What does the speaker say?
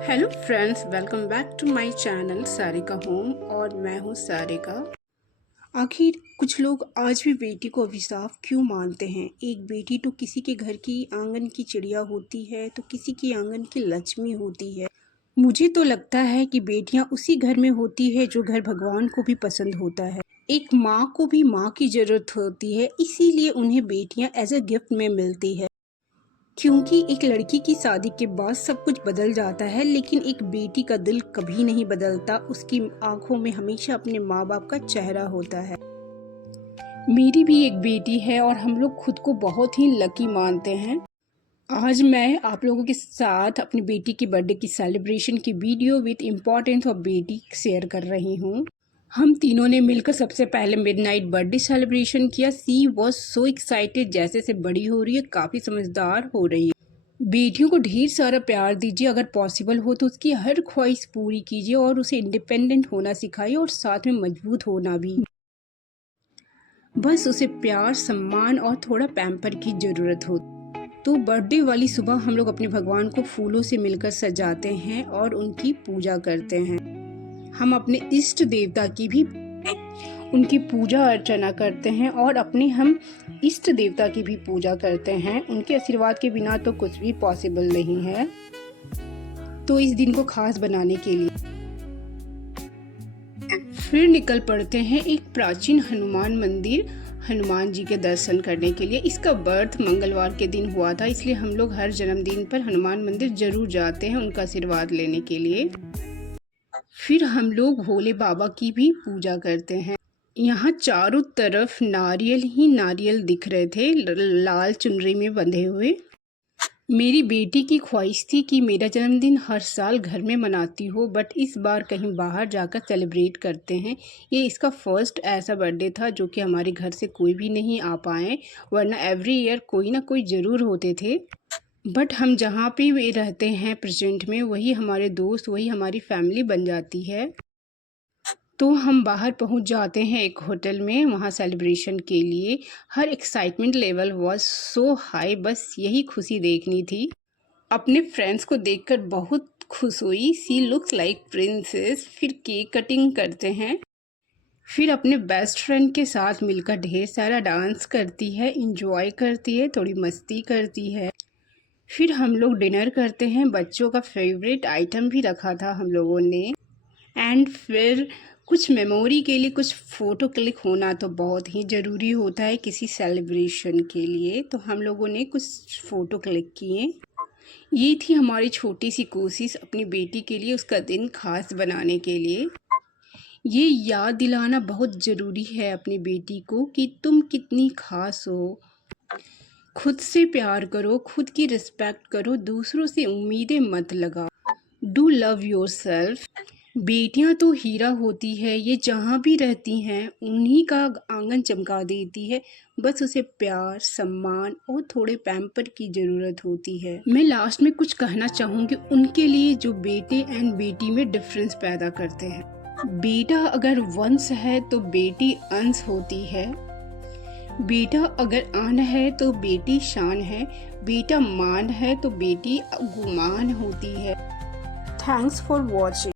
Hello friends, welcome back to my channel Sarika home और मैं हूँ सारिका। आखिर कुछ लोग आज भी बेटी को अभिशाप क्यों मानते हैं। एक बेटी तो किसी के घर की आंगन की चिड़िया होती है तो किसी की आंगन की लक्ष्मी होती है। मुझे तो लगता है कि बेटियां उसी घर में होती है जो घर भगवान को भी पसंद होता है। एक माँ को भी माँ की ज़रूरत होती है, इसीलिए उन्हें बेटियां एज अ गिफ्ट में मिलती है। क्योंकि एक लड़की की शादी के बाद सब कुछ बदल जाता है, लेकिन एक बेटी का दिल कभी नहीं बदलता। उसकी आंखों में हमेशा अपने माँ बाप का चेहरा होता है। मेरी भी एक बेटी है और हम लोग खुद को बहुत ही लकी मानते हैं। आज मैं आप लोगों के साथ अपनी बेटी की बर्थडे की सेलिब्रेशन की वीडियो विद इम्पोर्टेंस ऑफ बेटी शेयर कर रही हूँ। हम तीनों ने मिलकर सबसे पहले मिडनाइट बर्थडे सेलिब्रेशन किया। सी वॉज सो एक्साइटेड, जैसे से बड़ी हो रही है, काफ़ी समझदार हो रही है। बेटियों को ढेर सारा प्यार दीजिए, अगर पॉसिबल हो तो उसकी हर ख्वाहिश पूरी कीजिए और उसे इंडिपेंडेंट होना सिखाइए और साथ में मजबूत होना भी। बस उसे प्यार, सम्मान और थोड़ा पैम्पर की ज़रूरत हो। तो बर्थडे वाली सुबह हम लोग अपने भगवान को फूलों से मिलकर सजाते हैं और उनकी पूजा करते हैं। हम अपने इष्ट देवता की भी उनकी पूजा अर्चना करते हैं और अपने हम इष्ट देवता की भी पूजा करते हैं। उनके आशीर्वाद के बिना तो कुछ भी पॉसिबल नहीं है। तो इस दिन को खास बनाने के लिए फिर निकल पड़ते हैं एक प्राचीन हनुमान मंदिर, हनुमान जी के दर्शन करने के लिए। इसका बर्थ मंगलवार के दिन हुआ था, इसलिए हम लोग हर जन्मदिन पर हनुमान मंदिर जरूर जाते हैं उनका आशीर्वाद लेने के लिए। फिर हम लोग भोले बाबा की भी पूजा करते हैं। यहाँ चारों तरफ नारियल ही नारियल दिख रहे थे, लाल चुनरी में बंधे हुए। मेरी बेटी की ख्वाहिश थी कि मेरा जन्मदिन हर साल घर में मनाती हो, बट इस बार कहीं बाहर जाकर सेलिब्रेट करते हैं। ये इसका फर्स्ट ऐसा बर्थडे था जो कि हमारे घर से कोई भी नहीं आ पाए, वरना एवरी ईयर कोई ना कोई ज़रूर होते थे। बट हम जहाँ पे भी रहते हैं प्रेजेंट में, वही हमारे दोस्त, वही हमारी फैमिली बन जाती है। तो हम बाहर पहुंच जाते हैं एक होटल में, वहाँ सेलिब्रेशन के लिए। हर excitement level was so high, बस यही खुशी देखनी थी। अपने फ्रेंड्स को देखकर बहुत खुश हुई। सी लुक्स लाइक प्रिंसेस। फिर केक कटिंग करते हैं। फिर अपने बेस्ट फ्रेंड के साथ मिलकर ढेर सारा डांस करती है, इंजॉय करती है, थोड़ी मस्ती करती है। फिर हम लोग डिनर करते हैं। बच्चों का फेवरेट आइटम भी रखा था हम लोगों ने। एंड फिर कुछ मेमोरी के लिए कुछ फ़ोटो क्लिक होना तो बहुत ही ज़रूरी होता है किसी सेलिब्रेशन के लिए। तो हम लोगों ने कुछ फ़ोटो क्लिक किए। ये थी हमारी छोटी सी कोशिश अपनी बेटी के लिए, उसका दिन खास बनाने के लिए। ये याद दिलाना बहुत ज़रूरी है अपनी बेटी को कि तुम कितनी खास हो। खुद से प्यार करो, खुद की रिस्पेक्ट करो, दूसरों से उम्मीदें मत लगाओ। Do love your self. बेटियां तो हीरा होती है, ये जहाँ भी रहती हैं उन्हीं का आंगन चमका देती है। बस उसे प्यार, सम्मान और थोड़े पैम्पर की ज़रूरत होती है। मैं लास्ट में कुछ कहना चाहूँगी उनके लिए जो बेटे एंड बेटी में डिफरेंस पैदा करते हैं। बेटा अगर वंश है तो बेटी अंश होती है। बेटा अगर आन है तो बेटी शान है। बेटा मान है तो बेटी गुमान होती है। Thanks for watching.